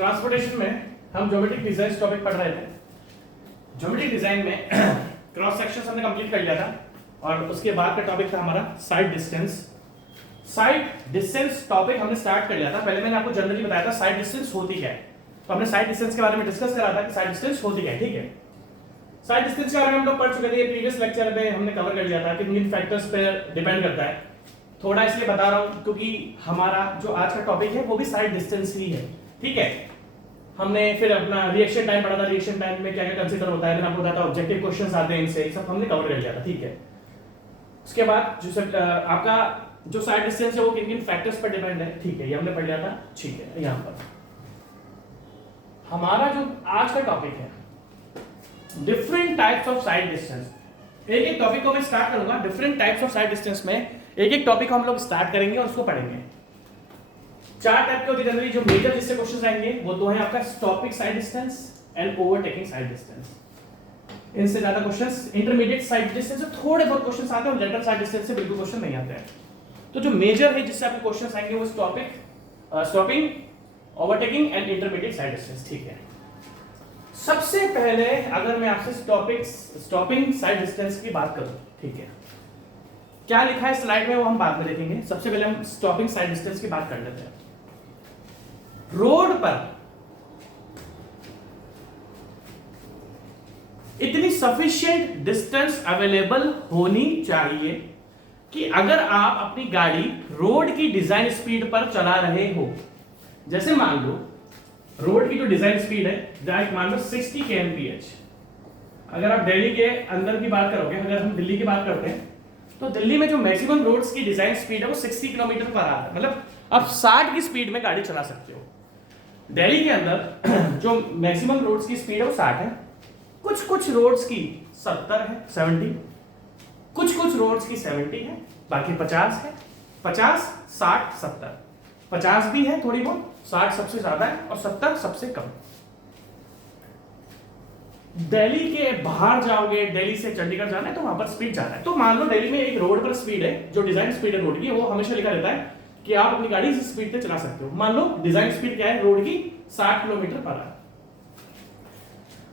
Transportation में हम geometric design topic पढ़ रहे थे। ज्योमेट्रिक डिजाइन में क्रॉस सेक्शन हमने कंप्लीट कर लिया था और उसके बाद का टॉपिक था हमारा side distance. Side distance topic हमने स्टार्ट कर लिया था। पहले मैंने आपको जनरली बताया था साइड डिस्टेंस होती क्या है, तो हमने साइड डिस्टेंस के बारे में डिस्कस करा था कि साइड डिस्टेंस होती क्या है। ठीक है, साइड डिस्टेंस के बारे में हम लोग पढ़ चुके थे, प्रीवियस लेक्चर में हमने कवर कर लिया था कि किन फैक्टर्स पे डिपेंड करता है। थोड़ा इसलिए बता रहा हूं क्योंकि हमारा जो आज का टॉपिक है वो भी साइड डिस्टेंस ही है। ठीक है, हमने फिर अपना रिएक्शन टाइम पढ़ा था, रिएक्शन टाइम में क्या क्या कंसीडर होता है, मैंने आपको बताया था ऑब्जेक्टिव क्वेश्चंस आते हैं इनसे, सब हमने कवर कर लिया था। ठीक है, उसके बाद जो सब आपका जो साइड डिस्टेंस है वो किन किन फैक्टर्स पर डिपेंड है, ठीक है, ये हमने पढ़ लिया था। ठीक है, यहां पर हमारा जो आज का टॉपिक है different types of side distance. एक एक टॉपिक को मैं स्टार्ट करूंगा, different types of side distance में एक एक टॉपिक हम लोग स्टार्ट करेंगे और उसको पढ़ेंगे। चार टाइप के होते हैं जनरली, जो मेजर जिससे क्वेश्चंस आएंगे वो दो हैं आपका stopping side distance and overtaking side distance. इनसे ज्यादा क्वेश्चंस इंटरमीडिएट साइड डिस्टेंस से थोड़े बहुत क्वेश्चंस आते हैं और लेटर साइड डिस्टेंस से बिल्कुल क्वेश्चन नहीं आते हैं। तो जो मेजर है जिससे आपको क्वेश्चंस आएंगे वो stopping, overtaking and intermediate side distance. ठीक है, सबसे पहले अगर मैं आपसे स्टॉपिंग साइड डिस्टेंस की बात करूं, ठीक है, क्या लिखा है स्लाइड में वो हम बाद में देखेंगे। सबसे पहले हम स्टॉपिंग साइड डिस्टेंस की बात कर लेते हैं। रोड पर इतनी सफिशिएंट डिस्टेंस अवेलेबल होनी चाहिए कि अगर आप अपनी गाड़ी रोड की डिजाइन स्पीड पर चला रहे हो, जैसे मान लो रोड की जो डिजाइन स्पीड है मान लो 60 kmph। अगर आप दिल्ली के अंदर की बात करोगे, अगर हम दिल्ली की बात करते हैं तो दिल्ली में जो मैक्सिमम रोड्स की डिजाइन स्पीड है वो 60 किलोमीटर पर आवर है, मतलब आप 60 की स्पीड में गाड़ी चला सकते हो। दिल्ली के अंदर जो मैक्सिमम रोड्स की स्पीड है वो 60 है, कुछ रोड्स की 70 है, 70, कुछ रोड्स की 70 है, बाकी 50 है, 50, 60, 70, 50 भी है थोड़ी बहुत, 60 सबसे ज्यादा है और 70 सबसे कम। दिल्ली के बाहर जाओगे, दिल्ली से चंडीगढ़ जाना है तो वहां पर स्पीड ज्यादा है। तो मान लो दिल्ली में एक रोड पर स्पीड है, जो डिजाइन स्पीड है रोड की, वो हमेशा लिखा रहता है कि आप अपनी गाड़ी इस स्पीड पे चला सकते हो। मान लो डिजाइन स्पीड क्या है रोड की, 60 किलोमीटर पर आवर।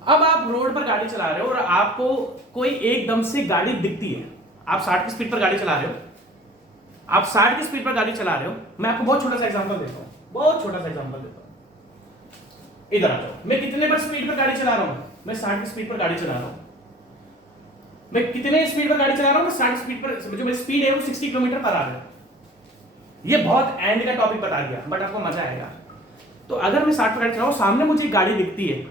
अब आप रोड पर गाड़ी चला रहे हो और आपको कोई एकदम से गाड़ी दिखती है, आप 60 की स्पीड पर गाड़ी चला रहे हो, आप 60 की स्पीड पर गाड़ी चला रहे हो। मैं आपको बहुत छोटा सा एग्जांपल देता हूं, बहुत छोटा सा एग्जांपल देता हूं। इधर आ जाओ, मैं कितने पर स्पीड पर गाड़ी चला रहा हूं, मैं 60 की स्पीड पर गाड़ी चला रहा हूं। मैं कितने स्पीड पर गाड़ी चला रहा हूं, मैं 60 स्पीड पर, जो मेरी स्पीड है वो 60 किलोमीटर पर आवर है। ये बहुत एंड का टॉपिक बता दिया, बट आपको मजा आएगा। तो अगर मैं 60 पर गाड़ी चला रहा हूं, सामने मुझे एक गाड़ी दिखती है,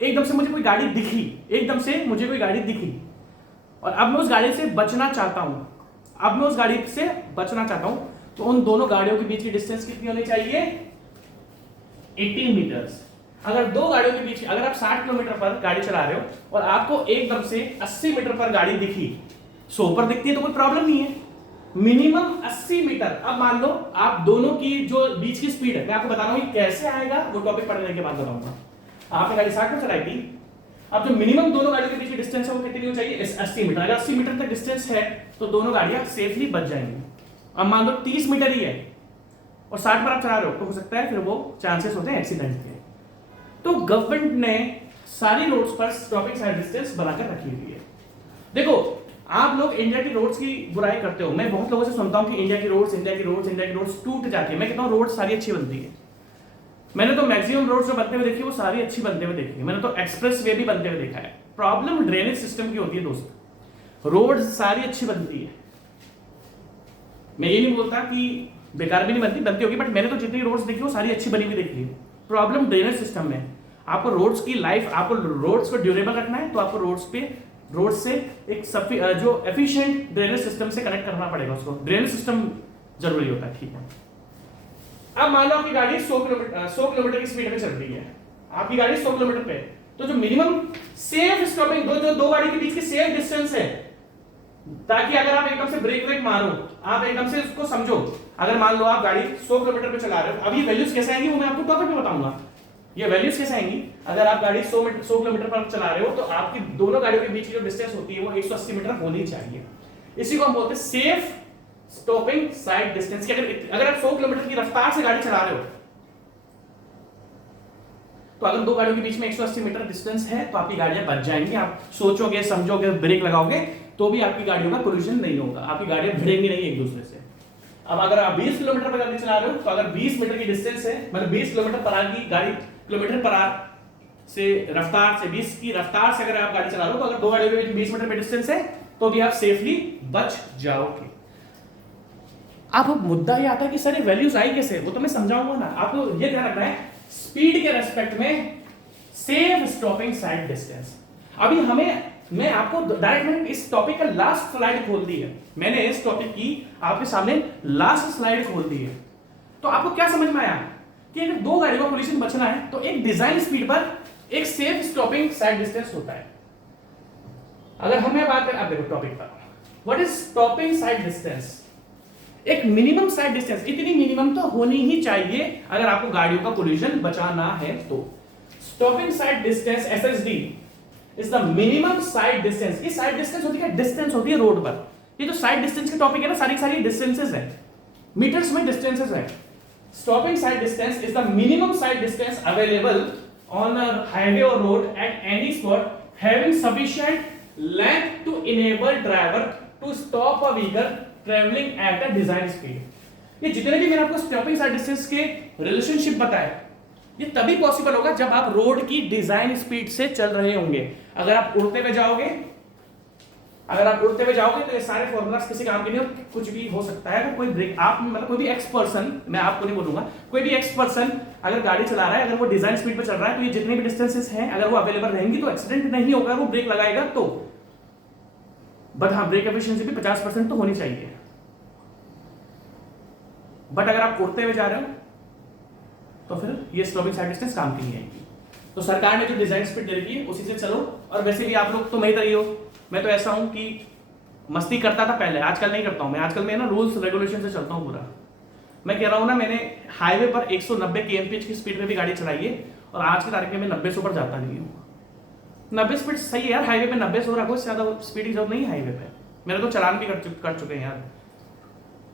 एकदम से मुझे कोई गाड़ी दिखी, एकदम से मुझे कोई गाड़ी दिखी और अब मैं उस गाड़ी से बचना चाहता हूं, तो उन दोनों गाड़ियों के बीच की डिस्टेंस कितनी होनी चाहिए, 80 मीटर्स। अगर दो गाड़ियों के बीच, अगर आप 60 किलोमीटर पर गाड़ी चला रहे हो और आपको एकदम से 80 मीटर पर गाड़ी दिखी, 100 पर दिखती है तो कोई प्रॉब्लम नहीं है, मिनिमम 80 मीटर। अब मान लो आप दोनों की जो बीच की स्पीड है, मैं आपको बता रहा हूं कैसे आएगा, वो टॉपिक पढ़ने के बाद बताऊंगा। आपने गाड़ी 60 पर चलाई थी, अब जो मिनिमम दोनों गाड़ियों के बीच की डिस्टेंस है वो कितनी हो चाहिए, 80 मीटर। अगर 80 मीटर तक डिस्टेंस है तो दोनों गाड़ियां सेफली बच जाएंगी। अब मान लो 30 मीटर ही है और 60 पर आप चला रहे हो, तो हो सकता है फिर वो चांसेस होते हैं एक्सीडेंट के। तो गवर्नमेंट ने सारी रोड्स पर स्टॉपिंग साइड डिस्टेंस बनाकर रखी हुई है। देखो आप लोग इंडिया की रोड्स की बुराई करते हो, मैं बहुत लोगों से सुनता हूं कि इंडिया की रोड्स टूट जाती है। मैं कहता हूं रोड सारी अच्छी बनती है। मैंने तो मैक्सिमम रोड्स जो बनते हुए देखी वो सारी अच्छी बनते हुए देखी है। मैंने तो एक्सप्रेस वे भी बनते हुए देखा है। प्रॉब्लम ड्रेनेज सिस्टम की होती है दोस्त, रोड सारी अच्छी बनती है। मैं ये नहीं बोलता कि बेकार भी नहीं बनती होगी, बट मैंने तो जितनी रोड्स देखी वो सारी अच्छी बनी हुई देखी है। प्रॉब्लम ड्रेनेज सिस्टम में। आपको रोड्स की लाइफ, आपको रोड्स को ड्यूरेबल रखना है तो आपको रोड से एक जो एफिशिएंट ड्रेनेज सिस्टम से कनेक्ट करना पड़ेगा, उसको ड्रेनेज सिस्टम जरूरी होता है। ठीक है, अब मान लो आपकी गाड़ी 100 किलोमीटर की स्पीड में चल रही है, आपकी गाड़ी 100 किलोमीटर पे, तो जो मिनिमम सेफ स्टॉपिंग, दो गाड़ी के बीच की सेफ डिस्टेंस है, ताकि अगर आप एकदम से ब्रेक मारो, आप एकदम से उसको समझो। अगर मान लो आप गाड़ी 100 किलोमीटर पे चला रहे हो, अभी वैल्यूज कैसे आएंगी वो मैं आपको टॉपिक में बताऊंगा। ये वैल्यूज कैसे आएंगी, अगर आप गाड़ी 100 किलोमीटर पर चला रहे हो तो आपकी दोनों गाड़ियों के बीच की जो डिस्टेंस होती है वो 180 मीटर होनी चाहिए। इसी को हम बोलते हैं सेफ स्टॉपिंग साइड डिस्टेंस। की अगर आप 100 किलोमीटर की रफ्तार से गाड़ी चला रहे हो तो अगर दो गाड़ियों के बीच में 180 मीटर डिस्टेंस है तो आपकी गाड़ियां बच जाएंगी। आप सोचोगे समझोगे ब्रेक लगाओगे तो भी आपकी गाड़ियों का कोलिजन नहीं होगा, आपकी गाड़ियां भिड़ेंगी नहीं एक दूसरे से। अब अगर आप 20 किलोमीटर पर गाड़ी चला रहे हो तो अगर 20 मीटर की डिस्टेंस है, मतलब 20 किलोमीटर पर आवर की गाड़ी, किलोमीटर पर आवर से रफ्तार से 20 की रफ्तार से अगर आप गाड़ी चला रहे हो तो अगर दो गाड़ियों के बीच 20 मीटर में डिस्टेंस है तो भी आप सेफली बच जाओगे। अब मुद्दा ये आता है कि सर ये वैल्यूज आई कैसे, वो तो मैं समझाऊंगा ना। आपको ये ध्यान रखना है स्पीड के रेस्पेक्ट में सेफ स्टॉपिंग साइड डिस्टेंस। अभी मैं आपको डायरेक्ट इस टॉपिक का लास्ट स्लाइड खोल दी है, मैंने इस टॉपिक की आपके सामने लास्ट स्लाइड खोल दी है। तो आपको क्या समझ में आया कि अगर दो गाड़ियों का कोलिजन बचना है तो एक डिजाइन स्पीड पर एक सेफ स्टॉपिंग साइड डिस्टेंस होता है। अगर हमें बात करें, आप देखो टॉपिक पर what is stopping side distance, एक मिनिमम साइड डिस्टेंस, इतनी मिनिमम तो होनी ही चाहिए अगर आपको गाड़ियों का कोलिजन बचाना है तो। Stopping side distance SSD is the minimum sight distance. ये साइड डिस्टेंस होती है, डिस्टेंस होती है रोड पर। ये जो साइड डिस्टेंस के टॉपिक है ना, सारी डिस्टेंसेस है, मीटर्स में डिस्टेंसेस है। Stopping side distance is the minimum sight distance available on a highway और road at any spot having sufficient length to enable driver to stop a vehicle traveling at a design speed. ये जितने भी मैंने आपको stopping side distance के relationship बताए ये तभी पॉसिबल होगा जब आप रोड की डिजाइन स्पीड से चल रहे होंगे। अगर आप उड़ते हुए जाओगे तो ये सारे फॉर्मूलास किसी काम के नहीं, और कुछ भी हो सकता है। अगर कोई ब्रेक आप मतलब कोई भी एक्स पर्सन, मैं आपको नहीं बोलूंगा, कोई भी एक्स पर्सन अगर गाड़ी चला रहा है, अगर वो डिजाइन स्पीड पर चल रहा है तो ये जितने भी डिस्टेंसेस हैं अगर वो अवेलेबल रहेंगी तो एक्सीडेंट नहीं होगा, वो ब्रेक लगाएगा तो। बट हाँ, ब्रेक एफिशिएंसी भी 50% तो होनी चाहिए। बट अगर आप उड़ते हुए जा रहे हो तो फिर ये स्टॉपिंग साइड डिस्टेंस काम की नहीं आएगी। तो सरकार ने जो डिजाइन स्पीड दे रखी है उसी से चलो। और वैसे भी आप लोग तो मैं ही रही हो, मैं तो ऐसा हूं कि मस्ती करता था पहले, आजकल नहीं करता हूं मैं। आजकल मैं ना रूल्स रेगुलेशन से चलता हूं पूरा। मैं कह रहा हूं ना, मैंने हाईवे पर 190 kmph की स्पीड में भी गाड़ी चलाई है और आज की तारीख में मैं 90 पर जाता नहीं हूँ। 90 स्पीड सही है यार, हाईवे पे 90 रखो, इससे ज्यादा स्पीड की जरूरत नहीं है हाईवे पे। मेरे तो चलान भी कर चुके हैं यार,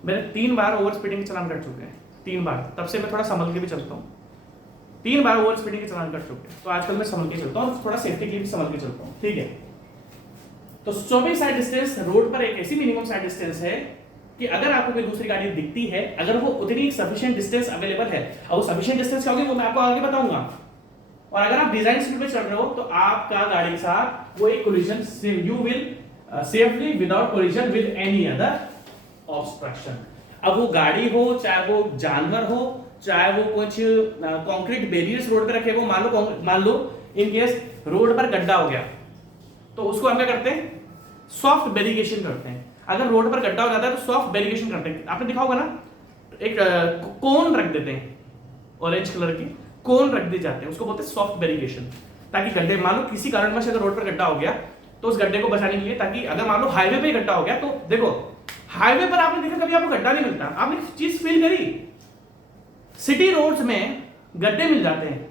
मेरे 3 बार ओवर स्पीडिंग के चलान कट चुके हैं, 3 बार। तब से मैं थोड़ा संभल के भी चलता हूँ। 3 बार ओवर स्पीडिंग के चलान कट चुके हैं, तो आजकल मैं संभल के चलता हूँ और थोड़ा सेफ्टी के लिए भी संभल के चलता हूँ, ठीक है। तो स्टॉपिंग साइड डिस्टेंस रोड पर एक ऐसी मिनिमम साइड डिस्टेंस है कि अगर आपको कोई दूसरी गाड़ी दिखती है, अगर वो उतनी सफिशिएंट डिस्टेंस अवेलेबल है, और वो सफिशिएंट डिस्टेंस क्या होगी वो मैं आपको आगे बताऊंगा। और अगर आप डिजाइन स्पीड पे चल रहे हो तो आपका गाड़ी के साथ वो एक collision, you will safely without collision with any other obstruction. अब वो गाड़ी हो, चाहे वो जानवर हो, चाहे वो कुछ कंक्रीट बैरियर्स रोड पे रखे हो, मान लो इन केस रोड पर गड्ढा हो गया तो उसको हम क्या करते हैं, सॉफ्ट बैरिकेशन करते हैं। अगर रोड पर गड्ढा हो जाता है तो सॉफ्ट बैरिकेशन करते हैं। आपने देखा होगा ना, एक कोन रख देते हैं, ऑरेंज कलर की कोन रख दिए जाते हैं, उसको बोलते हैं सॉफ्ट बैरिकेशन। ताकि गड्ढे, मान लो किसी कारणवश अगर रोड पर गड्ढा हो गया तो उस गड्ढे को बचाने के लिए, ताकि अगर मान लो हाईवे पे गड्ढा हो गया तो देखो हाईवे पर आपने देखा कभी आपको गड्ढा नहीं मिलता, आपने चीज फील करी, सिटी रोड्स में गड्ढे मिल जाते हैं।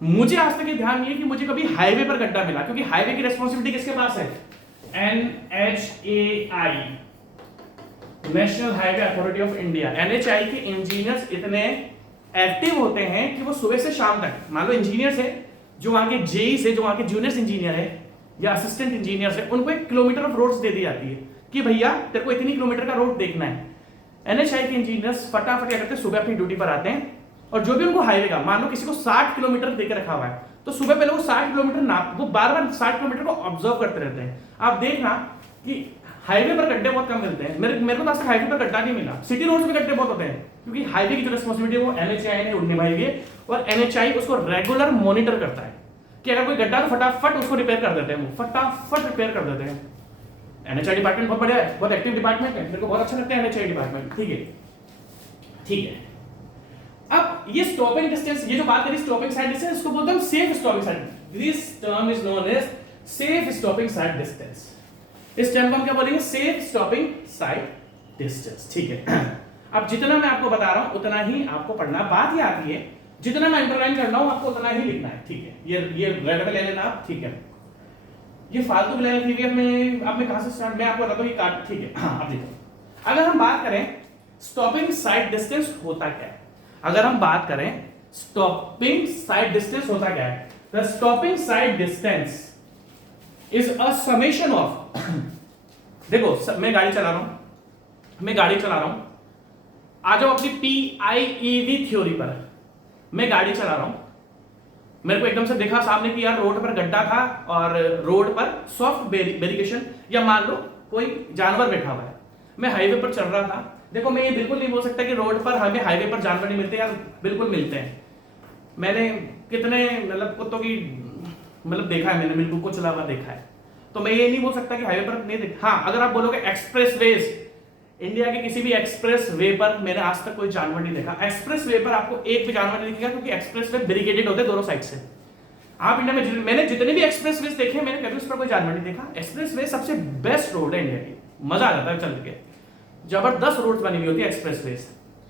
मुझे आज तक ये ध्यान नहीं है कि मुझे कभी हाईवे पर गड्ढा मिला, क्योंकि हाईवे की रिस्पांसिबिलिटी किसके पास है, NHAI, national highway authority of India. NHAI के इंजीनियर्स इतने एक्टिव होते हैं कि वो सुबह से शाम तक, मान लो इंजीनियर्स है जो वहां के जेई से, जो वहां के जूनियर इंजीनियर है या असिस्टेंट इंजीनियर्स है, उनको 1 किलोमीटर ऑफ रोड्स दे दी जाती है कि भैया तेरे को इतनी किलोमीटर का रोड देखना है। NHAI के इंजीनियर्स फटाफट क्या करते हैं, सुबह अपनी ड्यूटी पर आते हैं और जो भी उनको हाईवे का, मान लो किसी को 60 किलोमीटर देकर रखा हुआ है तो सुबह पहले वो 60 किलोमीटर नाप, वो बार-बार 60 किलोमीटर को ऑब्जर्व करते रहते हैं। आप देखना कि हाईवे पर गड्ढे बहुत कम मिलते हैं। मेरे को आज तक हाईवे पर गड्ढा नहीं मिला। सिटी रोड पे गड्ढे बहुत होते हैं क्योंकि हाईवे की जो रिस्पांसिबिलिटी है वो NHAI ने निभाई है और NHAI उसको रेगुलर मॉनिटर करता है कि अगर कोई गड्ढा तो फटाफट उसको रिपेयर कर देते हैं, वो फटाफट रिपेयर कर देते हैं। NHAI डिपार्टमेंट बहुत बढ़िया है, बहुत एक्टिव डिपार्टमेंट है, मेरे को बहुत अच्छा लगता है NHAI डिपार्टमेंट, ठीक है। अब ये स्टॉपिंग डिस्टेंस, ये जो बात करी स्टॉपिंग साइड डिस्टेंस, इसको बोलते हैं safe stopping sight. This term is known as safe stopping side distance. इस टर्म को हम क्या बोलेंगे, सेफ स्टॉपिंग साइड डिस्टेंस, ठीक है। अब जितना मैं आपको बता रहा हूं उतना ही आपको पढ़ना। बात ये आती है जितना मैं अंडरलाइन कर रहा हूं आपको उतना ही लिखना है, ठीक है। ये रेड में ले लेना आप, ठीक है। ये फालतू लाइन थी आपने कहां से स्टार्ट, मैं आपको बताता हूं ये काट, ठीक है। हाँ, अब देखो, अगर हम बात करें स्टॉपिंग साइड डिस्टेंस होता क्या है, अगर हम बात करें स्टॉपिंग साइड डिस्टेंस होता क्या है? The stopping side distance is a summation of देखो मैं गाड़ी चला रहा हूं, आ जाओ अपनी PIEV थ्योरी पर। मैं गाड़ी चला रहा हूं, मेरे को एकदम से देखा सामने कि यार रोड पर गड्ढा था और रोड पर सॉफ्ट बैरिकेशन, या मान लो कोई जानवर बैठा हुआ है। मैं हाईवे पर चल रहा था, देखो मैं ये बिल्कुल नहीं बोल सकता कि रोड पर हमें हाईवे पर जानवर नहीं मिलते, यार बिल्कुल मिलते हैं। मैंने कितने मतलब कुत्तों की मतलब देखा है, मैंने बिल्कुल को चला हुआ देखा है, तो मैं ये नहीं बोल सकता कि हाईवे पर नहीं देखा। हाँ, अगर आप बोलोगे एक्सप्रेस वेज, इंडिया के किसी भी एक्सप्रेस वे पर मैंने आज तक कोई जानवर नहीं देखा। एक्सप्रेस वे पर आपको एक भी जानवर नहीं दिखेगा, क्योंकि एक्सप्रेस वे बैरिकेडेड होते हैं दोनों साइड से। आप इंडिया में मैंने जितने भी एक्सप्रेस वे देखे, मैंने कभी उस पर कोई जानवर नहीं देखा। एक्सप्रेस वे सबसे बेस्ट रोड है इंडिया की, मजा आ जाता है चल के, जबरदस्त रोड बनी हुई होती है एक्सप्रेस वे।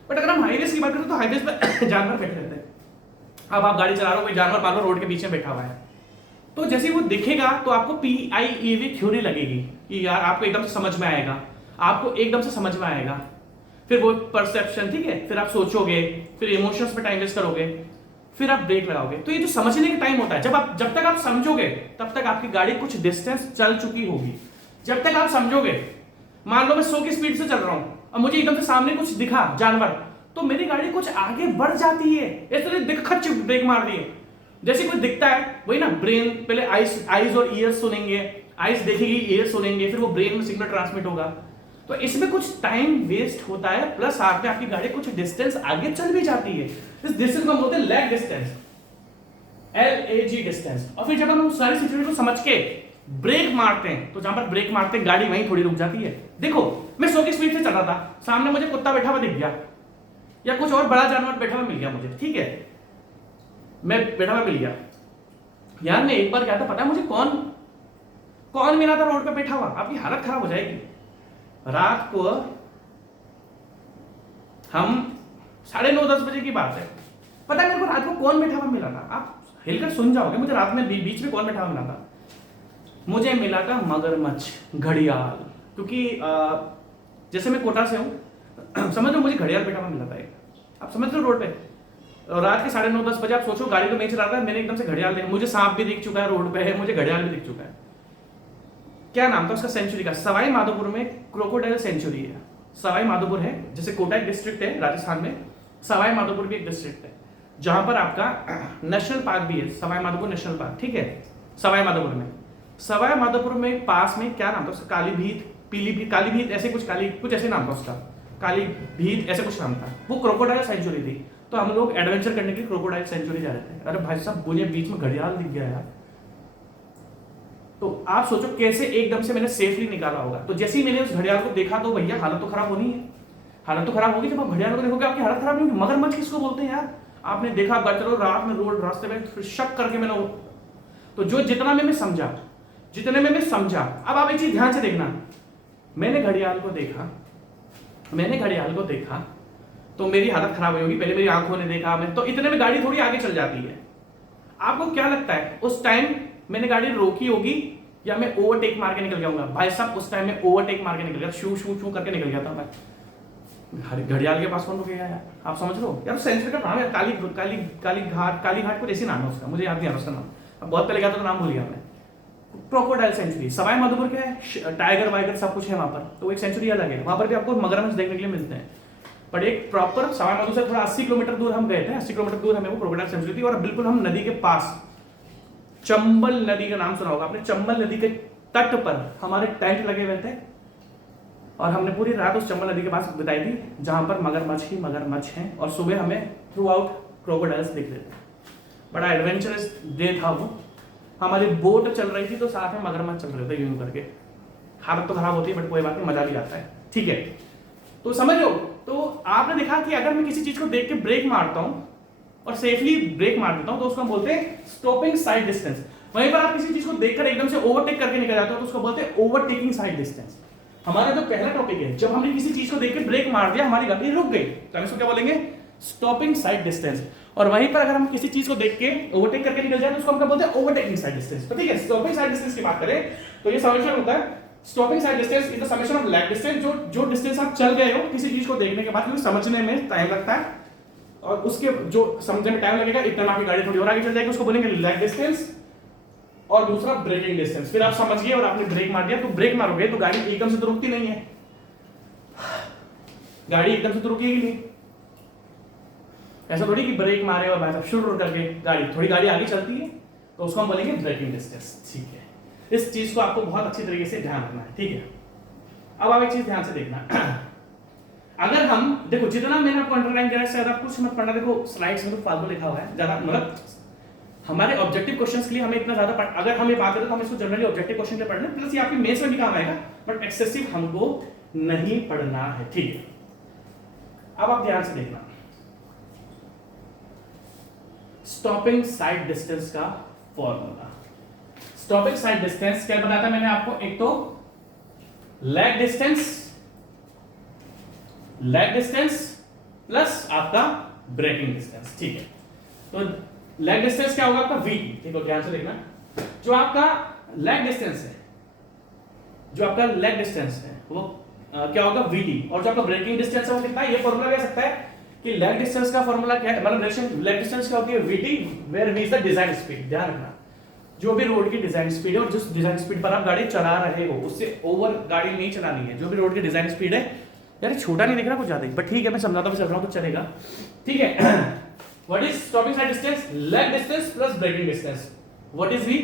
बट अगर हम हाईवे की बात करें तो हाईवे पर जानवर बैठे रहते हैं। अब आप गाड़ी चला रहे हो, कोई जानवर मान लो रोड के बीच में बैठा हुआ है, तो जैसे वो दिखेगा तो आपको PIEV थ्योरी लगेगी कि यार आपको एकदम से समझ में आएगा, फिर वो परसेप्शन, ठीक है, फिर आप सोचोगे, फिर इमोशंस पे टाइम वेस्ट करोगे, फिर आप ब्रेक लगाओगे। तो ये जो समझने का टाइम होता है, जब तक आप समझोगे तब तक आपकी गाड़ी कुछ डिस्टेंस चल चुकी होगी। जब तक आप समझोगे, मान लो मैं 100 की स्पीड से चल रहा हूं और मुझे एकदम से सामने कुछ दिखा जानवर, तो मेरी गाड़ी कुछ आगे बढ़ जाती है। ऐसे दिख खच ब्रेक मार दिए, जैसे कोई दिखता है वही ना, ब्रेन पहले आईज और ईयर्स सुनेंगे, आईज देखेगी, ईयर्स सुनेंगे, फिर वो ब्रेन में सिग्नल ट्रांसमिट होगा। तो इसमें कुछ टाइम वेस्ट होता है, प्लस साथ में आपकी गाड़ी कुछ डिस्टेंस आगे चल भी जाती है। इस डिस्टेंस को हम बोलते हैं लैग डिस्टेंस, LAG डिस्टेंस। और फिर जब हम उस सारी सिचुएशन को समझ के ब्रेक मारते हैं, तो जहां पर ब्रेक मारते हैं गाड़ी वहीं थोड़ी रुक जाती है। देखो मैं 100 की स्पीड से चल रहा था, सामने मुझे कुत्ता बैठा हुआ दिख गया या कुछ और बड़ा जानवर बैठा हुआ मिल गया मुझे, ठीक है, मैं बैठा हुआ मिल गया। यार मैं एक बार क्या था पता है मुझे, कौन मिला था रोड पे बैठा हुआ, आपकी हालत खराब हो जाएगी। रात को हम 9:30-10 बजे की बात है, पता है मेरे को रात को कौन बैठा हुआ मिला था, आप हिलकर सुन जाओगे मुझे रात में बीच में कौन बैठा हुआ मिला था। मुझे मिला था मगरमच्छ, घड़ियाल, क्योंकि जैसे मैं कोटा से हूं, समझ लो मुझे घड़ियाल बैठा हुआ मिला था एक, आप समझ लो रोड पे। और रात के 9:30-10 बजे, आप सोचो गाड़ी तो मैं चला रहा था, मैंने एकदम से घड़ियाल देखा, मुझे सांप भी दिख चुका है रोड पे, मुझे घड़ियाल भी दिख चुका है। क्या नाम था उसका सेंचुरी का? सवाई माधोपुर में क्रोकोडाइल सेंचुरी है। सवाई माधोपुर है, जैसे कोटा एक डिस्ट्रिक्ट है राजस्थान में, सवाई माधोपुर भी एक डिस्ट्रिक्ट है, जहां पर आपका नेशनल पार्क भी है, सवाई माधोपुर नेशनल पार्क, ठीक है। सवाई माधोपुर में पास में क्या नाम था उसका, कालीभीत, पीलीभीत, कालीभीत ऐसे कुछ ऐसे नाम था उसका, कालीभीत ऐसे कुछ नाम था। वो क्रोकोडाइल सेंचुरी थी, तो हम लोग एडवेंचर करने के लिए क्रोकोडाइल सेंचुरी जा रहे थे। अरे भाई साहब मुझे बीच में घड़ियाल दिख गया यार, तो आप सोचो कैसे एकदम से मैंने सेफली निकाला होगा। तो जैसे ही मैंने उस घड़ियाल को देखा तो भैया हालत तो खराब होनी है, हालत तो खराब होगी। जब आप घड़ियाल को देखोगे आपकी हालत खराब नहीं होगी। मगरमच्छ किसको बोलते हैं यार, आपने देखा बात चलो रात में रोड रास्ते में, फिर शक करके मैंने, तो जो जितना में मैं समझा, अब आप एक चीज ध्यान से देखना, मैंने घड़ियाल को देखा तो मेरी हालत खराब होगी, पहले मेरी आंखों ने देखा, मैं तो इतने में गाड़ी थोड़ी आगे चल जाती है। आपको क्या लगता है उस टाइम मैंने गाड़ी रोकी होगी या मैं ओवरटेक मार के निकल गया होगा? भाई साहब उस टाइम में ओवरटेक मार के निकल गया, शू शू शू करके निकल गया था मैं। घड़ियाल के पास कौन रुकेगा यार, आप समझ लो यार। सेंचुरी का नाम है काली घाट को जैसी नाम है उसका, मुझे याद नहीं आ रहा उसका नाम, अब बहुत पहले गया था तो नाम भूल गया मैं। क्रोकोडाइल सेंचुरी सवाई माधोपुर क्या है, टाइगर वाइगर सब कुछ है वहां पर, तो एक सेंचुरी अलग है, वहां पर भी आपको मगरमच्छ देखने के लिए मिलते हैं। बट एक प्रॉपर सवाई माधोपुर से थोड़ा 80 किलोमीटर दूर हम गए थे, 80 किलोमीटर दूर हमें वो क्रोकोडाइल सेंचुरी थी, और बिल्कुल हम नदी के पास, चंबल नदी का नाम सुना होगा आपने, चंबल नदी के तट पर हमारे टेंट लगे हुए थे और हमने पूरी रात उस चंबल नदी के पास बिताई थी, जहां पर मगरमच्छ हैं, और सुबह हमें थ्रू आउट क्रोकोडाइल्स दिख रहे थे। बड़ा एडवेंचरस डे था वो। हमारी बोट चल रही थी तो साथ में मगरमच्छ चल रहे थे यूं करके। हालत तो खराब होती है बट कोई बात नहीं, मजा भी आता है, ठीक है। तो समझो, तो आपने देखा कि अगर मैं किसी चीज को देख के ब्रेक मारता हूं और सेफली ब्रेक मार देता हूं तो उसको हम बोलते हैं स्टॉपिंग साइड डिस्टेंस। वहीं पर आप किसी चीज को देखकर एकदम से ओवरटेक करके निकल जाते हो तो उसको बोलते हैं ओवरटेकिंग साइड डिस्टेंस। हमारा जो पहला टॉपिक है, जब हमने किसी चीज को देख के ब्रेक मार दिया, हमारी गाड़ी रुक गई, तो हम इसको क्या बोलेंगे, स्टॉपिंग साइड डिस्टेंस। और वहीं पर अगर हम किसी चीज को देख के ओवरटेक करके निकल जाए तो उसको हम क्या बोलते हैं, ओवरटेकिंग साइड डिस्टेंस। तो ठीक है, स्टॉपिंग साइड डिस्टेंस की बात करें तो ये समेशन होता है, stopping side distance is the summation of lag distance, जो डिस्टेंस आप चल गए हो किसी चीज को देखने के बाद, क्योंकि समझने में टाइम लगता है और उसके जो समझने में टाइम लगेगा इतना में आपकी गाड़ी थोड़ी और आगे चल जाएगी, उसको बोलेंगे लैग डिस्टेंस। और दूसरा ब्रेकिंग डिस्टेंस। फिर आप समझ गए और आपने ब्रेक मार दिया, तो ब्रेक मारोगे तो गाड़ी एकदम से तो रुकती नहीं है, गाड़ी एकदम से तो रुकेगी नहीं। ऐसा थोड़ी कि ब्रेक मारे और भाई साहब शुरू करके गाड़ी थोड़ी आगे चलती है, तो उसको हम बोलेंगे ब्रेकिंग डिस्टेंस। ठीक है, इस चीज को आपको बहुत अच्छी तरीके से ध्यान रखना है। ठीक है, अब आप एक चीज ध्यान से देखना, अगर हम देखो जितना मैंने आपको अंडरलाइन किया है ज्यादा कुछ मत पढ़ना। देखो स्लाइड्स में तो फालतू लिखा हुआ है, ज्यादा मतलब हमारे ऑब्जेक्टिव क्वेश्चंस के लिए हमें इतना ज्यादा अगर हम ये बात करें तो हम इसको जनरली ऑब्जेक्टिव क्वेश्चन के लिए पढ़ना, प्लस ये आपकी मेंस में भी काम आएगा, बट एक्सेसिव हमको नहीं पढ़ना है। ठीक है, अब आप ध्यान से देखना, स्टॉपिंग साइड डिस्टेंस का फॉर्मूला। स्टॉपिंग साइड डिस्टेंस क्या बताया मैंने आपको, एक तो लैग डिस्टेंस प्लस आपका ब्रेकिंग डिस्टेंस। ठीक है, तो लैग डिस्टेंस क्या होगा आपका वी। ठीक है, ध्यान से देखना, जो आपका लैग डिस्टेंस है वो क्या होगा वीडी, और जो आपका ब्रेकिंग डिस्टेंस है वो कितना है। ये फॉर्मूला कह सकता है कि लैग डिस्टेंस का फॉर्मूला क्या है, मतलब लैग डिस्टेंस क्या होती है, V D where V is the design speed. ध्यान रखना, जो भी रोड की डिजाइन स्पीड है और जिस डिजाइन स्पीड पर आप गाड़ी चला रहे हो उससे ओवर गाड़ी नहीं चलानी है। जो भी रोड की डिजाइन स्पीड है, यार छोटा नहीं दिख रहा कुछ ज्यादा, बट ठीक है मैं समझाता हुआ चल रहा हूं तो चलेगा। ठीक है, what is stopping side distance, lag distance plus braking distance. What is V,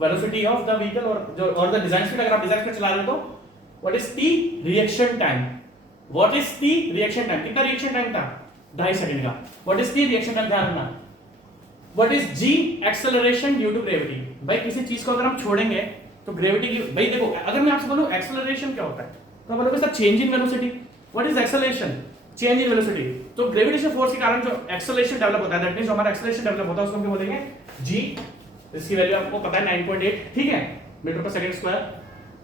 velocity of the vehicle और द डिजाइन स्पीड, अगर आप डिजाइन स्पीड चला रहे हो तो what is T, reaction time. What is T, reaction time, कितना reaction time था, 2.5 second का। What is T, reaction time, ध्यान रखना। What is g, acceleration due to gravity. भाई किसी चीज को अगर हम छोड़ेंगे तो ग्रेविटी की, भाई देखो अगर मैं आपसे बोलूं एक्सेलरेशन क्या होता है तो बोलोगे sir change in velocity. What is acceleration, change in velocity. तो ग्रेविटेशनल फोर्स के कारण जो एक्सेलरेशन डेवलप होता है, दैट मींस जो हमारा एक्सेलरेशन डेवलप होता है उसको हम बोलेंगे जी। इसकी वैल्यू आपको पता है 9.8, ठीक है, मीटर पर सेकंड स्क्वायर।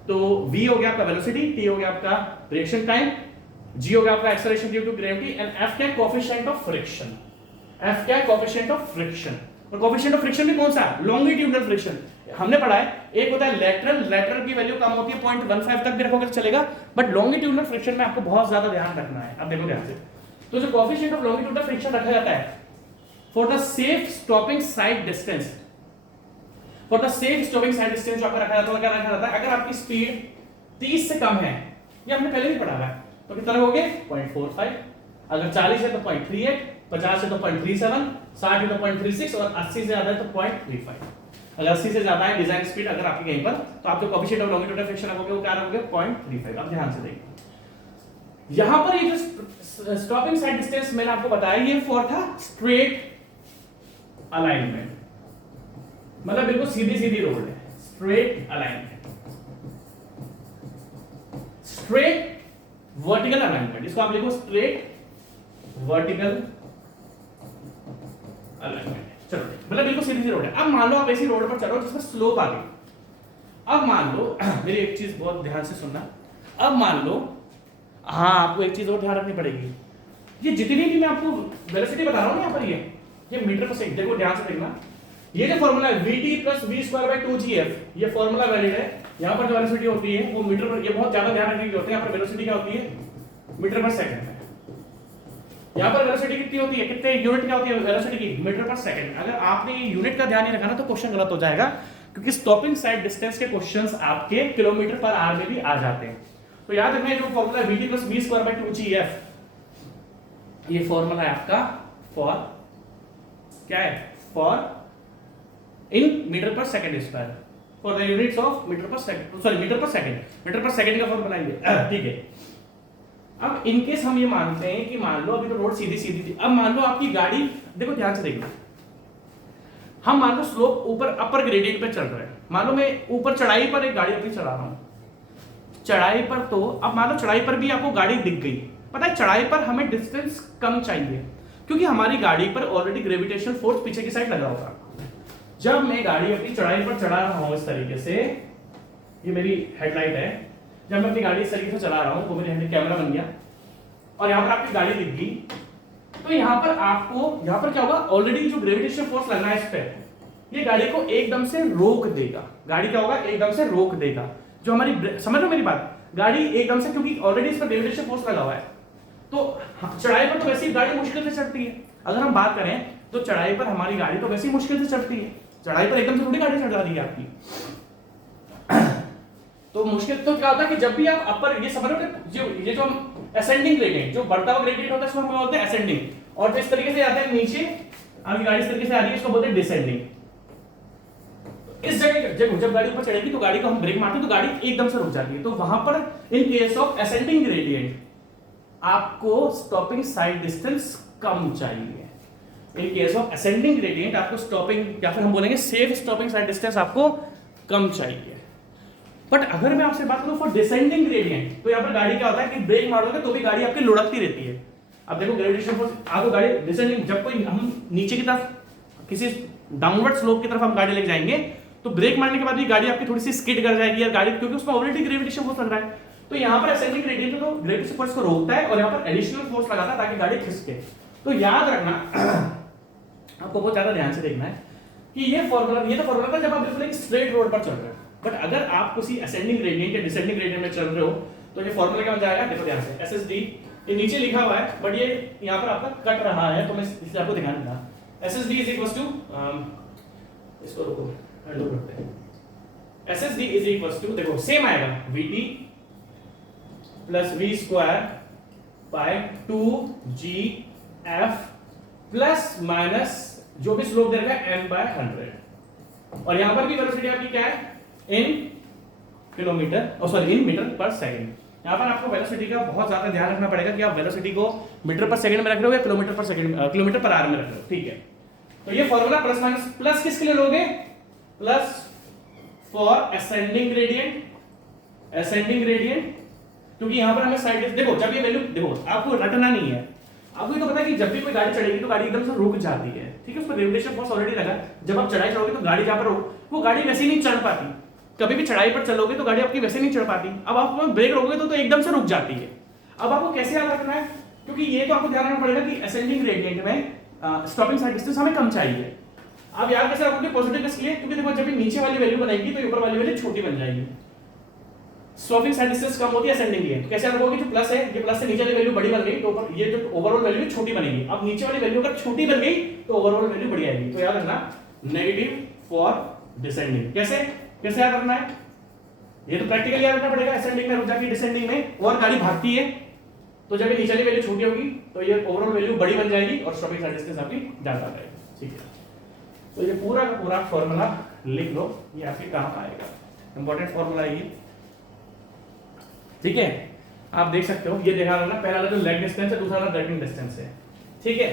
तो v हो गया आपका वेलोसिटी, t हो गया आपका रिएक्शन टाइम, g हो गया आपका acceleration due to gravity, and f क्या है, कोएफिशिएंट ऑफ फ्रिक्शन। f क्या है, कोएफिशिएंट ऑफ फ्रिक्शन। और कोएफिशिएंट ऑफ फ्रिक्शन भी कौन सा, लॉन्गिट्यूडनल फ्रिक्शन। हमने पढ़ा है एक होता है लेटरल की वैल्यू कम होती है 0.15 तक भी रखोगे तो चलेगा, बट लॉन्गिट्यूडनल फ्रिक्शन में आपको बहुत ज्यादा ध्यान रखना है। अब देखो ध्यान से, तो जो कोएफिशिएंट ऑफ लॉन्गिट्यूडनल फ्रिक्शन रखा जाता है for the safe stopping side distance, for the safe stopping side distance जो आपका रखा जाता है, क्या रखा जाता है, अगर आपकी स्पीड 30 से कम है, ये हमने पहले भी पढ़ा है, तो कितना रखोगे 0.45, अगर 40 है तो 0.38, 50 है तो 0.37, 60 है तो 0.36 और 80 से ज्यादा है तो 0.35। अगर 80 से ज्यादा है डिजाइन स्पीड अगर आपकी कहीं पर, तो आप जो कोएफिशिएंट ऑफ लॉन्गिट्यूडनल फ्रिक्शन रखोगे वो क्या रखोगे 0.35। अब ध्यान से देखिए, यहां पर ये जो स्टॉपिंग साइड डिस्टेंस मैंने आपको बताया ये फॉर था स्ट्रेट अलाइनमेंट, मतलब बिल्कुल सीधी सीधी रोड है, straight alignment, straight vertical alignment, इसको आप लिखो स्ट्रेट वर्टिकल अलाइनमेंट। चलो मतलब बिल्कुल सीधी सी रोड है। अब मान लो आप ऐसी रोड पर चल रहे हो जिसमें स्लोप आ गई, अब मान लो मेरी एक चीज बहुत ध्यान से सुनना, अब मान लो, हाँ आपको एक चीज और ध्यान रखनी पड़ेगी, ये जितनी भी मैं आपको वेलोसिटी बता रहा हूं ना यहाँ पर ये मीटर पर सेकंड, देखो ध्यान से देखना, ये जो फॉर्मूला है vt plus v square by 2gf, ये फॉर्मूला वैलिड है। यहाँ पर जो वेलोसिटी होती है वो मीटर पर, ये बहुत ज्यादा ध्यान रखने की होती है, यहाँ पर वेलोसिटी क्या होती है मीटर पर सेकंड है। यहाँ पर वेलोसिटी कितनी होती है, कितने यूनिट क्या होती है वेलोसिटी की, मीटर पर सेकंड। अगर आपने ये यूनिट का ध्यान नहीं रखा ना तो क्वेश्चन गलत हो जाएगा, क्योंकि स्टॉपिंग साइड डिस्टेंस के क्वेश्चंस आपके किलोमीटर पर आवर में भी आ जाते हैं। तो याद रखना जो formula vt plus v square by 2gf, ये फॉर्मूला है आपका फॉर क्या है, for in metre per second square, for the units of metre per second, sorry metre per second का फॉर्मूला है, ठीक है। अब इनकेस हम ये मानते हैं कि मान लो अभी तो रोड सीधी सीधी थी, अब मान लो आपकी गाड़ी, देखो ध्यान से देखना, हम मान लो स्लोप ऊपर अपर ग्रेडियंट पे चल रहे हैं, मान लो मैं ऊपर चढ़ाई पर एक गाड़ी अपनी चला रहा हूं, चढ़ाई पर, तो अब मान लो चढ़ाई पर भी आपको गाड़ी दिख गई, पता है चढ़ाई पर हमें डिस्टेंस कम चाहिए क्योंकि हमारी गाड़ी पर ऑलरेडी ग्रेविटेशनल फोर्स पीछे की साइड लगा होगा। जब मैं गाड़ी अपनी चढ़ाई पर चढ़ा रहा हूं इस तरीके से, ये मेरी हेडलाइट है, जब मैं अपनी गाड़ी इस तरीके से चला रहा हूं, वो मेरे कैमरा बन गया और यहाँ पर आपकी गाड़ी दिख गई, तो यहाँ पर आपको, यहाँ पर क्या होगा, ऑलरेडी जो ग्रेविटेशनल फोर्स लगना है इस पे, ये गाड़ी को एकदम से रोक देगा। गाड़ी क्या होगा, एकदम से रोक देगा। जो हमारी, समझ लो मेरी बात, गाड़ी एकदम से, क्योंकि ऑलरेडी इस पर ग्रेविटेशनल फोर्स लगा हुआ है, तो चढ़ाई पर तो वैसे ही गाड़ी मुश्किल से चढ़ती है, अगर हम बात करें तो चढ़ाई पर हमारी गाड़ी तो वैसे ही मुश्किल से चढ़ती है, चढ़ाई पर एकदम से थोड़ी गाड़ी चढ़ जाती है आपकी। तो मुश्किल तो क्या होता है कि जब भी आप अपर, ये समझ रहे हो, ये जो हम असेंडिंग ग्रेडियंट, जो बढ़ता हुआ ग्रेडियंट होता है इसको हम बोलते हैं असेंडिंग, और जिस तरीके से आते हैं नीचे, आपकी गाड़ी इस तरीके से आ रही है, इसको बोलते हैं डिसेंडिंग। इस जगह जब गाड़ी ऊपर चढ़ेगी तो गाड़ी को हम ब्रेक मारते हैं तो गाड़ी एकदम से रुक जाती है। तो वहां पर in case of ascending gradient आपको स्टॉपिंग साइड डिस्टेंस कम चाहिए। In case of ascending gradient आपको स्टॉपिंग, या फिर हम बोलेंगे सेफ स्टॉपिंग साइड डिस्टेंस आपको कम चाहिए। बट अगर मैं आपसे बात करूं फॉर डिसेंडिंग ग्रेडियंट, तो यहां पर गाड़ी क्या होता है कि ब्रेक मारोगे तो भी गाड़ी आपकी लुढ़कती रहती है। अब देखो ग्रेविटेशन फोर्स, आपको गाड़ी डिसेंडिंग, जब कोई हम नीचे की तरफ किसी डाउनवर्ड स्लोप की तरफ हम गाड़ी लेके जाएंगे तो ब्रेक मारने के बाद भी गाड़ी आपकी थोड़ी सी स्किड कर जाएगी यार गाड़ी, क्योंकि उसमें ऑलरेडी ग्रेविटेशन फोर्स लग रहा है। तो यहाँ पर असेंडिंग ग्रेडियंट तो ग्रेविटेशन फोर्स को रोकता है और यहाँ पर एडिशनल फोर्स लगाता है ताकि गाड़ी खिसके। तो याद रखना, आपको बहुत ज्यादा ध्यान से देखना है कि ये फॉर्मूला, ये तो फॉर्मूला था जब आप बिल्कुल एक स्ट्रेट रोड पर चल रहे हो। बट अगर आप किसी असेंडिंग ग्रेडियंट या डिसेंडिंग ग्रेडियंट में चल रहे हो तो ये फॉर्मूला क्या बन जाएगा, देखो ध्यान से, SSD, ये नीचे लिखा हुआ है बट ये यहाँ पर आपका कट रहा है तो मैं इससे आपको दिखाने था। SSD इज इक्वल टू, इसको रुको हेलो करते हैं, SSD इज इक्वल टू, देखो सेम आएगा VT plus V square by 2GF plus minus जो भी स्लोप दे रखा है n/100, और यहां पर भी वेलोसिटी आपकी क्या है, in kilometre, sorry in metre per second. यहां पर आपको वेलोसिटी का बहुत ज्यादा ध्यान रखना पड़ेगा कि आप वेलोसिटी को मीटर पर सेकंड में रख रहे हो या किलोमीटर पर सेकंड, किलोमीटर पर आवर में रख रहे हो, ठीक है। तो ये फॉर्मूला प्लस माइनस, प्लस किसके लिए लोगे, plus for ascending gradient, ascending gradient, क्योंकि यहां पर हमें साइड, देखो जब ये वैल्यू, देखो आपको रटना नहीं है, आपको ये तो पता है कि जब भी कोई गाड़ी चढ़ेगी तो गाड़ी एकदम से रुक जाती है, ठीक है, उसमें ग्रेविटेशन फोर्स ऑलरेडी लगा। जब आप चढ़ाई चढ़ोगे तो गाड़ी जहां पर वो गाड़ी वैसे ही नहीं चढ़ पाती, कभी भी चढ़ाई पर चलोगे तो गाड़ी आपकी वैसे नहीं चढ़ पाती। अब आप ब्रेक रोकोगे तो एकदम से रुक जाती है। अब आपको कैसे याद रखना है, क्योंकि ये तो आपको ध्यान रखना पड़ेगा कि असेंडिंग ग्रेडियंट में स्टॉपिंग साइड डिस्टेंस हमें कम चाहिए। आप याद कैसे रखोगे, पॉजिटिव किसके लिए, क्योंकि देखो जब भी नीचे वाली वैल्यू बनेगी तो ऊपर वाली वैल्यू छोटी बन जाएगी। स्टॉपिंग साइड डिस्टेंस कम होती है असेंडिंग की, तो कैसे रखोगे, जो प्लस है, ये प्लस से नीचे वाली वैल्यू बड़ी बन गई तो ऊपर ये जो ओवरऑल वैल्यू छोटी बनेगी। अब नीचे वाली वैल्यू अगर छोटी बन गई तो ओवरऑल वैल्यू बड़ी आएगी। तो याद रखना नेगेटिव फॉर डिसेंडिंग। कैसे कैसे याद रखना है, ये तो प्रैक्टिकली याद रखना पड़ेगा। असेंडिंग में रुक जाती है, डिसेंडिंग में और गाड़ी भागती है तो जब ये नीचे वाली वैल्यू छोटी होगी तो ये ओवरऑल वैल्यू बड़ी बन जाएगी और स्टॉपिंग साइड डिस्टेंस आपकी ज्यादा आ जाएगी, ठीक है। तो ये पूरा का पूरा फॉर्मूला लिख लो, ये आपके काम आएगा, इंपॉर्टेंट फॉर्मूला है ये, ठीक है। आप देख सकते हो, ये देखा ना, पहला जो लेग डिस्टेंस है, दूसरा वाला ब्रेकिंग डिस्टेंस है, ठीक है।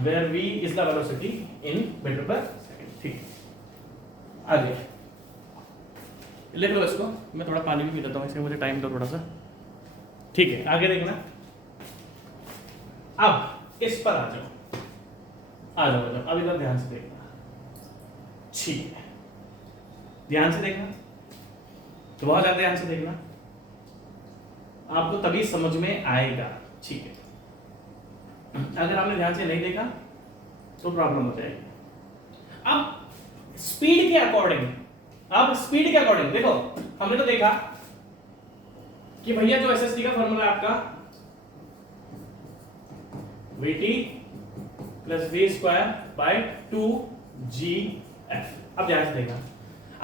Where v is the velocity in metre per second, ठीक है। आगे लिख लो इसको, मैं थोड़ा पानी भी पी लेता हूं, इसमें मुझे टाइम दो थोड़ा सा, ठीक है। आगे देखना, अब इस पर आ जाओ, आ जाओ, अब इधर ध्यान से देखना, ठीक है, ध्यान से देखना, तो बहुत ज्यादा ध्यान से देखना, आपको तभी समझ में आएगा, ठीक है। अगर आपने ध्यान से नहीं देखा तो प्रॉब्लम हो जाएगी। अब स्पीड के अकॉर्डिंग, अब स्पीड के अकॉर्डिंग देखो, हमने तो देखा कि भैया जो SSD का फॉर्मूला है आपका VT plus V square by 2GF। अब ध्यान से देखना,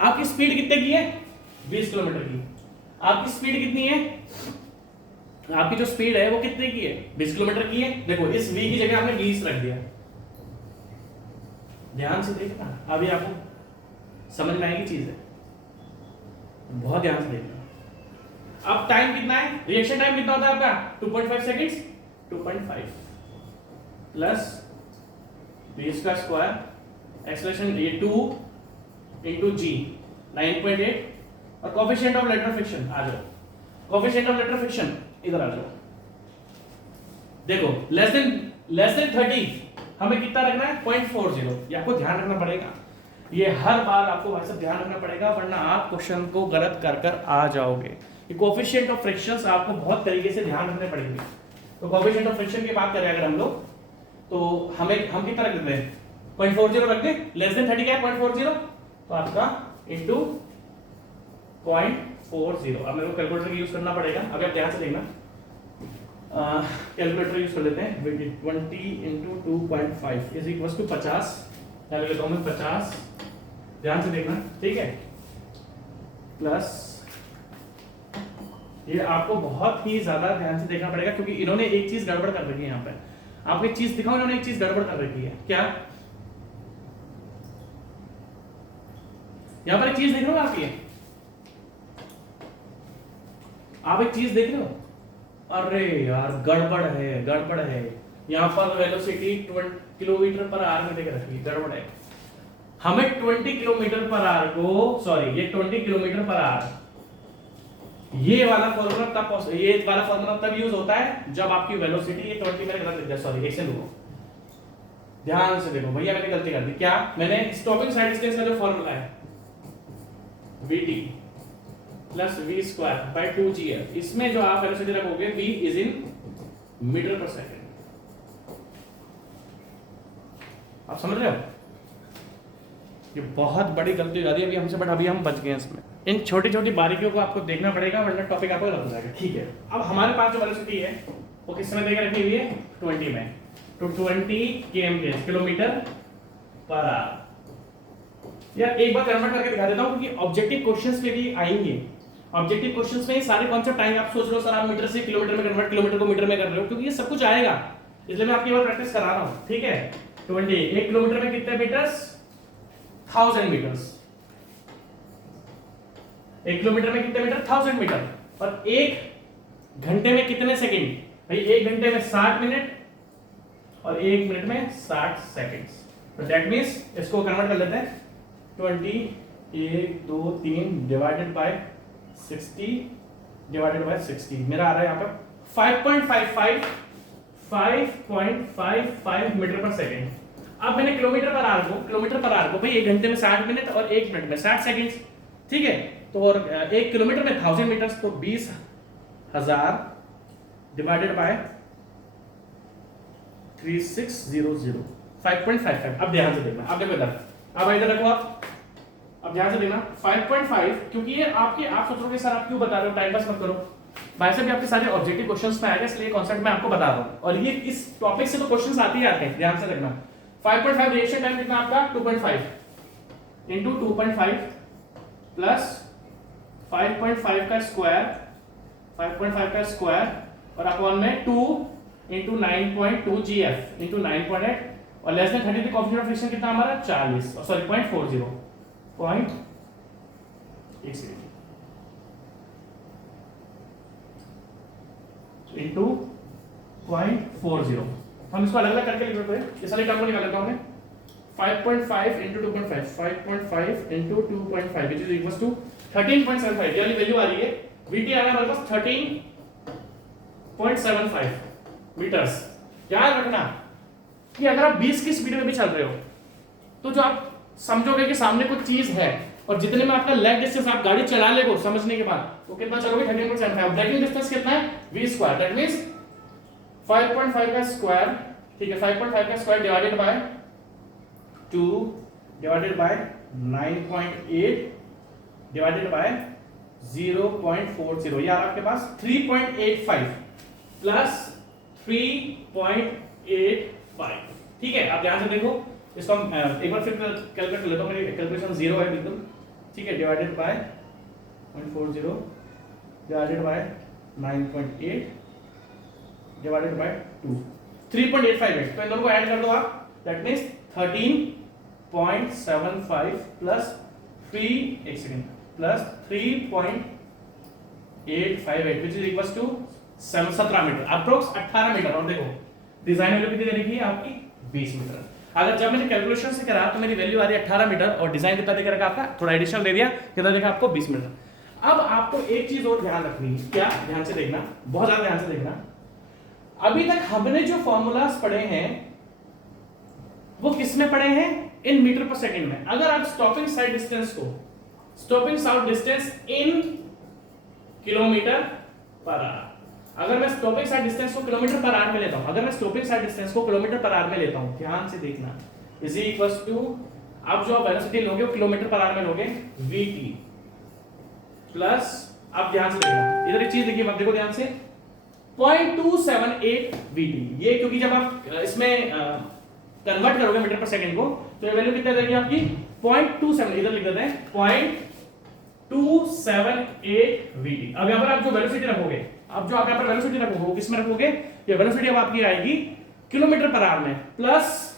आपकी स्पीड कितने की है, 20 किलोमीटर की। आपकी स्पीड कितनी है, आपकी जो स्पीड है वो कितने की है, 20 किलोमीटर की है। देखो इस v की जगह आपने 20 रख दिया, ध्यान से देखना, अभी आपको समझ में आएगी चीज है, बहुत ध्यान से देखना। अब टाइम कितना है, रिएक्शन टाइम कितना होता है आपका, 2.5 सेकंड्स, 2.5 प्लस v का स्क्वायर, एक्सेलरेशन ये 2 into g 9.8, और कोएफिशिएंट ऑफ लेटरल फ्रिक्शन, आ जाओ, कोएफिशिएंट ऑफ लेटरल फ्रिक्शन इधर आ जाओ, देखो लेस देन 30 हमें कितना रखना है, 0.40। ये आपको ध्यान रखना पड़ेगा, ये हर बार आपको भाई साहब ध्यान रखना पड़ेगा, वरना आप क्वेश्चन को गलत कर आ जाओगे। ये कोएफिशिएंट ऑफ फ्रिक्शंस आपको बहुत तरीके से ध्यान रखने पड़ेंगे। तो कोएफिशिएंट ऑफ फ्रिक्शन की बात करें अगर हम लोग, तो हम कितना रख देते हैं, 0.40 रख दे, लेस देन 30 क्या है 0.40, तो आपका इंटू 0.40। अब मेरे को कैलकुलेटर यूज करना पड़ेगा, अभी आप ध्यान से देखना, कैलकुलेटर यूज कर लेते हैं। 20 इंटू 2.5 इज इक्वल टू 50। यहाँ लिखता हूँ मैं 50, ध्यान से देखना, ठीक है, प्लस ये आपको बहुत ही ज्यादा ध्यान से देखना पड़ेगा क्योंकि इन्होंने एक चीज गड़बड़ कर रखी है। यहाँ पे आपको एक चीज दिखाऊं, इन्होंने एक चीज गड़बड़ कर रखी है। क्या? यहाँ पर एक चीज देख रहे हो आप, ये आप एक चीज देख रहे हो, अरे यार गड़बड़ है, गड़बड़ है। यहाँ पर वेलोसिटी 20 किलोमीटर पर आवर में देख रखी है, गड़बड़ है। हमें 20 किलोमीटर पर आवर को, सॉरी ये 20 किलोमीटर पर आवर, ये वाला फॉर्मूला तब यूज होता है जब आपकी वेलोसिटी ये 20 मैंने गलत लिख दिया, सॉरी, एक सेकंड रुको, ध्यान से देखो भैया, मैंने गलती कर दी। क्या? मैंने स्टॉपिंग साइड डिस्टेंस का जो फॉर्मूला है vt plus v square by 2gf, इसमें जो आप वेलोसिटी रखोगे v is in metre per second. आप समझ रहे हो? ये बहुत बड़ी गलती हो जाती है अभी हमसे, बट अभी हम बच गए हैं इसमें। इन छोटी छोटी बारीकियों को आपको देखना पड़ेगा वरना टॉपिक आपको गलत हो जाएगा, ठीक है। अब हमारे पास जो वेलोसिटी है वो किस में देकर रखी हुई है? 20 में, तो 20 km किलोमीटर पर आवर। यार एक बार कन्वर्ट करके दिखा देता हूं क्योंकि ऑब्जेक्टिव क्वेश्चंस में भी आएंगे। ऑब्जेक्टिव क्वेश्चंस में ये सारे कॉन्सेप्ट आएंगे। आप सोच रहे हो सर आप मीटर से किलोमीटर में कन्वर्ट, किलोमीटर को मीटर में कर रहे हो, क्योंकि ये सब कुछ आएगा, इसलिए मैं आपकी बार प्रैक्टिस करा रहा हूं, ठीक है। 20 1 किलोमीटर में कितने मीटर्स? 1000 मीटर्स। 1 किलोमीटर में कितने मीटर? 1000 मीटर। और 1 घंटे में कितने सेकंड? भाई 1 घंटे में 60 मिनट और 1 मिनट में 60 सेकंड्स। तो दैट मींस इसको कन्वर्ट कर लेते हैं 20 1 2 3 डिवाइडेड बाय 60 डिवाइडेड बाय 60, मेरा आ रहा है यहाँ पर 5.55 मीटर पर सेकंड। अब मैंने किलोमीटर पर आवर को भाई 1 घंटे में 60 मिनट और 1 मिनट में 60 सेकंड्स, ठीक है। तो और 1 किलोमीटर में 1000 मीटर्स, तो 20,000 डिवाइडेड बाय 3600, 5.55। अब ध्यान से देखना, अब देखो इधर, अब इधर रखो आप, अब ध्यान से देखना 5.5, क्योंकि ये आपके, आप सोच रहे हो सर आप क्यों बता रहे हो, टाइम पास मत करो, वैसे भी आपके सारे ऑब्जेक्टिव क्वेश्चंस में आएगा, इसलिए कॉन्सेप्ट मैं आपको बता रहा हूं। और ये इस टॉपिक से तो क्वेश्चंस आते ही आते हैं, ध्यान से देखना। 5.5 रिएक्शन टाइम कितना आपका? 2.5 इंटू 2.5 प्लस 5.5 का स्क्वायर, 5.5 का स्क्वायर और अपॉन में 2 इंटू 9.2 gf इंटू 9.8 और less than 30 coefficient of friction कितना हमारा? 40, सॉरी 0.40, इंटू 0.40। हम इसको अलग अलग करके लिख लेते हैं, इस वाले टर्म को निकाल लेता हूं मैं। 5.5 into 2.5, 5.5 into 2.5 which is equal to 13.75। ये वाली वैल्यू आ रही है, VT आ रहा है हमारे पास 13.75 मीटर्स। याद रखना कि अगर आप 20 की स्पीड में भी चल रहे हो तो जो आप समझोगे कि सामने कुछ चीज है और जितने में आपका लेग डिस्टेंस आप गाड़ी चला लेगो समझने के बाद तो कितना चलोगे? 13.75। ब्रेकिंग डिस्टेंस कितना है? v स्क्वायर, दैट मींस 5.5 का स्क्वायर, ठीक है, 5.5 का square divided by 2 divided by 9.8 divided by 0.40। यार आपके पास 3.85 प्लस 3.85, ठीक है। आप ध्यान से देखो इसको हम एक बार फिर कैलकुलेट कर लेता हूं, मेरी कैलकुलेशन 0 है बिल्कुल, ठीक है। Divided by 0.40 divided by 9.8 divided by 2, 3.858। तो इन दोनों को ऐड कर दो आप, दैट मींस 13.75 प्लस 3, एक second, plus 3.858 which is equals to 17 metre, approx 18 metre. और देखो डिजाइन वैल्यू कितनी दे रखी है आपकी? 20 मीटर। अगर जब मैंने कैलकुलेशन से करा तो मेरी वैल्यू आ रही है 18 मीटर और डिजाइन कितना देकर रखा आपका? थोड़ा एडिशनल दे दिया, कितना देखा आपको? 20 मीटर। अब आपको एक चीज और ध्यान रखनी है, क्या? ध्यान से देखना, बहुत ज्यादा ध्यान से देखना। अभी तक हमने जो फॉर्मूलाज पढ़े हैं वो किस में पढ़े हैं? इन मीटर पर सेकंड में। अगर आप स्टॉपिंग साइड डिस्टेंस को, stopping side distance in kilometre per our, अगर मैं स्टॉपिंग साइड डिस्टेंस को किलोमीटर पर आवर में लेता हूं, अगर मैं स्टॉपिंग साइड डिस्टेंस को किलोमीटर पर आवर में लेता हूं, ध्यान से देखना, इज इक्वल्स टू, अब जो आप वेलोसिटी लोगे वो किलोमीटर पर आवर में लोगे, vt प्लस, अब ध्यान से देखना, इधर एक चीज देखिए, मत देखो ध्यान से, 0.278 VT। ये क्योंकि जब आप इसमें कन्वर्ट करोगे मीटर पर सेकंड को तो ये वैल्यू कितना देगी आपकी 0.27, इधर लिख देते हैं 0.278 VT। अब यहां पर आप जो वेलोसिटी रखोगे, अब जो आप यहां पर वेलोसिटी रखोगे वो किस में रखोगे, ये वेलोसिटी अब आपकी आएगी किलोमीटर पर आवर में plus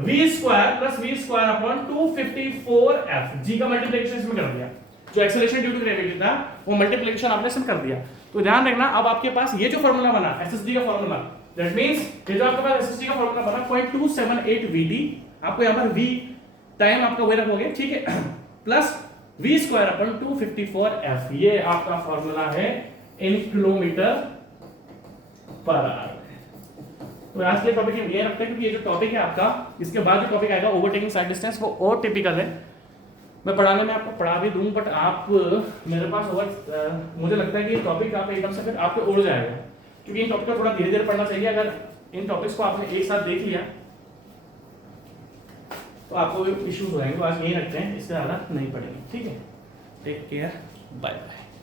v square upon 254f। g का मल्टीप्लिकेशन इसमें कर दिया, जो एक्सेलरेशन ड्यू टू ग्रेविटी था वो मल्टीप्लिकेशन आपने इसमें कर दिया। तो ध्यान रखना, अब आपके पास ये जो फार्मूला बना एसएसडी का फार्मूला, दैट मींस ये जो आपके पास एसएसडी का फार्मूला बना 0.278 VT, आपको यहां पर v टाइम आपका वही रखोगे, ठीक है, plus v square upon 254f। ये आपका फार्मूला है इन किलोमीटर पर आवर। तो आज के टॉपिक ये रखते हैं क्योंकि ये जो टॉपिक है आपका, इसके बाद जो टॉपिक आएगा ओवरटेकिंग साइड डिस्टेंस, वो और टिपिकल है। मैं पढ़ाने में आपको पढ़ा भी दूं, बट आप मेरे पास ओवर मुझे लगता है कि ये टॉपिक आप एकदम से फिर आपको उड़ जाएगा, क्योंकि इन टॉपिक को थोड़ा धीरे धीरे पढ़ना चाहिए। अगर इन टॉपिक्स को आपने एक साथ देख लिया तो आपको इश्यूज हो जाएंगे। तो आज यही रखते हैं, इससे ज़्यादा नहीं पढ़ेंगे, ठीक है। Take care, bye bye.